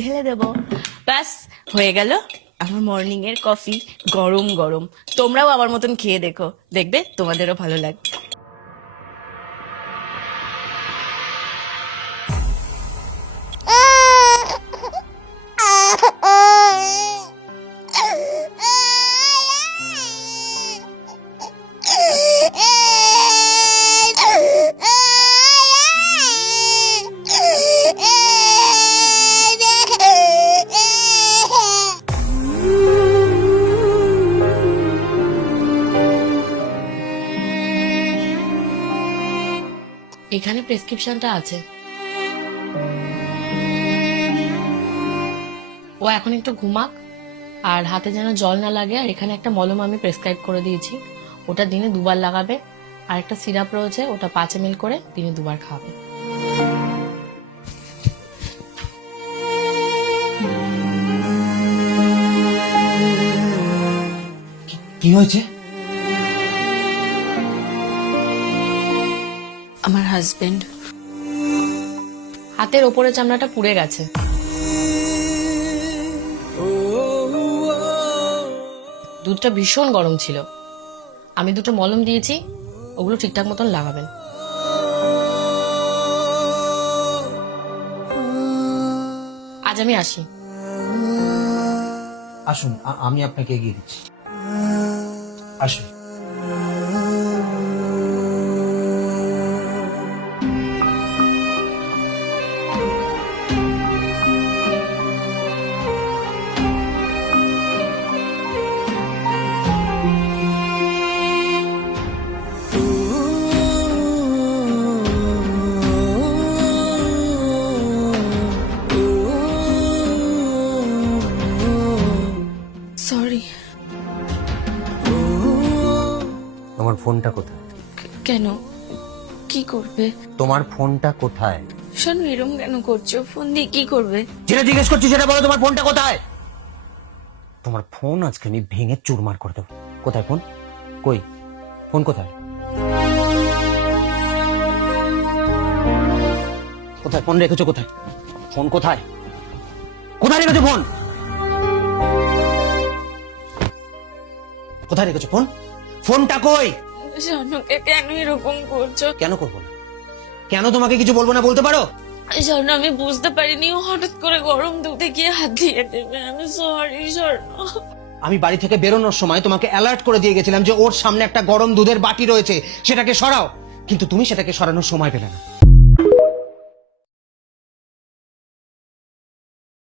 ঢেলে দেবো, ব্যাস হয়ে গেল আমার মর্নিং এর কফি, গরম গরম। তোমরাও আমার মতন খেয়ে দেখো, দেখবে তোমাদেরও ভালো লাগবে। এখানে প্রেসক্রিপশনটা আছে। ও এখন একটু ঘুমাক, আর হাতে যেন জল না লাগে। আর এখানে একটা মলম আমি প্রেসক্রাইব করে দিয়েছি, ওটা দিনে 2বার লাগাবে। আর একটা সিরাপ রয়েছে, ওটা 5 ml করে দিনে 2বার খাবে। কি হয়েছে? আমার হাজবেন্ড হাতের ওপরে চামড়াটা পুড়ে গেছে। দুধটা ভীষণ গরম ছিল, আমি 2টো মলম দিয়েছি, ওগুলো ঠিকঠাক মতন লাগাবেন। আজ আমি আসি। আসুন, আমি আপনাকে এগিয়ে দিচ্ছি। আসুন। সরি। তোমার ফোনটা কোথায়? কেন, কি করবে? তোমার ফোনটা কোথায়? শোনো, এরম কেন করছো? ফোন দিয়ে কি করবে? যেটা জিজ্ঞেস করছি সেটা বলো, তোমার ফোনটা কোথায়? তোমার ফোন আজকে আমি ভেঙে চুরমার করে দেবো। কোথায় ফোন? কই ফোন কোথায়? কোথায় ফোন রেখেছো? কোথায় ফোন? কোথায় কোথায় রেখেছো ফোন? কোথায় রেখেছো ফোন? ফোনটা কই? স্বর্ণকে কেন এরকম করছো? কেন করবো না? কেন তোমাকে কিছু বলবো না বলতে পারো? স্বর্ণ, আমি বুঝতে পারিনি ও হঠাৎ করে গরম দুধে গিয়ে হাত দিয়ে দেবে। আমি সরি স্বর্ণ। আমি বাড়ি থেকে বেরোনোর সময় তোমাকে অ্যালার্ট করে দিয়ে গেছিলাম যে ওর সামনে একটা গরম দুধের বাটি রয়েছে, সেটাকে সরাও, কিন্তু তুমি সেটাকে সরানোর সময় পেলে না।